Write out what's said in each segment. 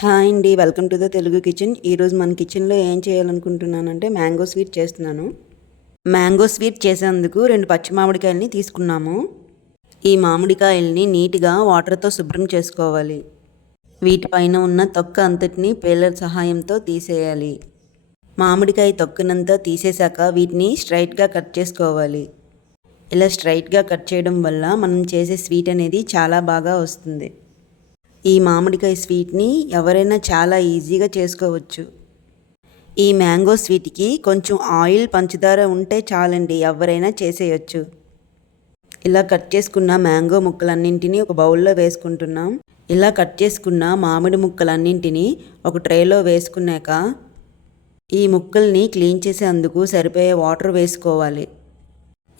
Hi అండి. Welcome to the Telugu kitchen. ఈరోజు మన కిచెన్లో ఏం చేయాలనుకుంటున్నానంటే మ్యాంగో స్వీట్ చేస్తున్నాను. మ్యాంగో స్వీట్ చేసేందుకు రెండు పచ్చి మామిడికాయలని తీసుకున్నాము. ఈ మామిడికాయల్ని నీట్గా వాటర్తో శుభ్రం చేసుకోవాలి. వీటిపైన ఉన్న తొక్క అంతటిని పేలర్ సహాయంతో తీసేయాలి. మామిడికాయ తొక్కనంతా తీసేశాక వీటిని స్ట్రైట్గా కట్ చేసుకోవాలి. ఇలా స్ట్రైట్గా కట్ చేయడం వల్ల మనం చేసే స్వీట్ అనేది చాలా బాగా వస్తుంది. ఈ మామిడికాయ స్వీట్ని ఎవరైనా చాలా ఈజీగా చేసుకోవచ్చు. ఈ మ్యాంగో స్వీట్కి కొంచెం ఆయిల్ పంచదార ఉంటే చాలండి ఎవరైనా చేసేయచ్చు. ఇలా కట్ చేసుకున్న మ్యాంగో ముక్కలన్నింటినీ ఒక బౌల్లో వేసుకుంటున్నాం. ఇలా కట్ చేసుకున్న మామిడి ముక్కలన్నింటినీ ఒక ట్రేలో వేసుకున్నాక ఈ ముక్కల్ని క్లీన్ చేసేందుకు సరిపోయే వాటర్ వేసుకోవాలి.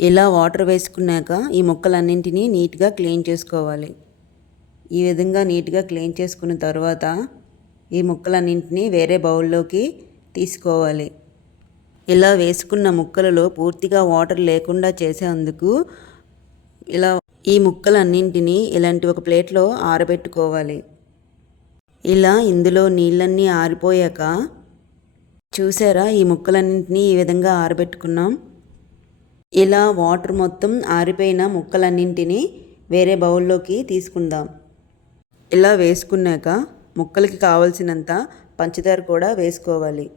ఇలా వాటర్ వేసుకున్నాక ఈ ముక్కలన్నింటినీ నీట్గా క్లీన్ చేసుకోవాలి. ఈ విధంగా నీట్గా క్లీన్ చేసుకున్న తర్వాత ఈ ముక్కలన్నింటినీ వేరే బౌల్లోకి తీసుకోవాలి. ఇలా వేసుకున్న ముక్కలలో పూర్తిగా వాటర్ లేకుండా చేసేందుకు ఇలా ఈ ముక్కలన్నింటినీ ఇలాంటి ఒక ప్లేట్లో ఆరబెట్టుకోవాలి. ఇలా ఇందులో నీళ్ళన్నీ ఆరిపోయాక చూసారా ఈ ముక్కలన్నింటినీ ఈ విధంగా ఆరబెట్టుకున్నాం. ఇలా వాటర్ మొత్తం ఆరిపోయిన ముక్కలన్నింటినీ వేరే బౌల్లోకి తీసుకుందాం. ఇలా వేసుకున్నాక ముక్కలకి కావలసినంత పంచదార కూడా వేసుకోవాలి.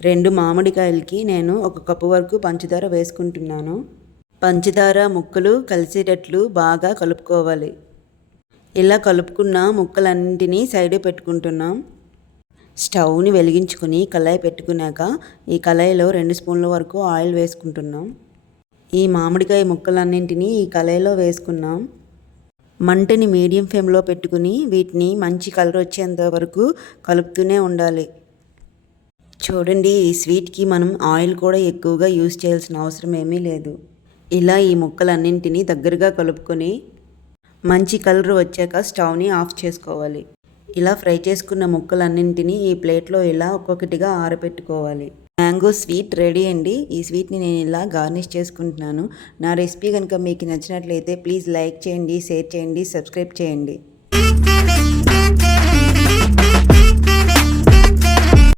రెండు మామిడికాయలకి నేను ఒక కప్పు వరకు పంచదార వేసుకుంటున్నాను. పంచదార ముక్కలు కలిసేటట్లు బాగా కలుపుకోవాలి. ఇలా కలుపుకున్న ముక్కలన్నింటినీ సైడ్ పెట్టుకుంటున్నాం. స్టవ్ని వెలిగించుకొని కళాయి పెట్టుకున్నాక ఈ కళాయిలో రెండు స్పూన్ల వరకు ఆయిల్ వేసుకుంటున్నాం. ఈ మామిడికాయ ముక్కలన్నింటినీ ఈ కళాయిలో వేసుకున్నాం. మంటని మీడియం ఫ్లేమ్లో పెట్టుకుని వీటిని మంచి కలర్ వచ్చేంత వరకు కలుపుతూనే ఉండాలి. చూడండి ఈ స్వీట్కి మనం ఆయిల్ కూడా ఎక్కువగా యూజ్ చేయాల్సిన అవసరం ఏమీ లేదు. ఇలా ఈ ముక్కలన్నింటినీ దగ్గరగా కలుపుకొని మంచి కలర్ వచ్చాక స్టవ్ని ఆఫ్ చేసుకోవాలి. ఇలా ఫ్రై చేసుకున్న ముక్కలన్నింటినీ ఈ ప్లేట్లో ఇలా ఒక్కొక్కటిగా ఆరబెట్టుకోవాలి మ్యాంగో స్వీట్ రెడీ అండి. ఈ స్వీట్ని నేను ఇలా గార్నిష్ చేసుకుంటున్నాను. నా రెసిపీ కనుక మీకు నచ్చినట్లయితే ప్లీజ్ లైక్ చేయండి షేర్ చేయండి సబ్స్క్రైబ్ చేయండి.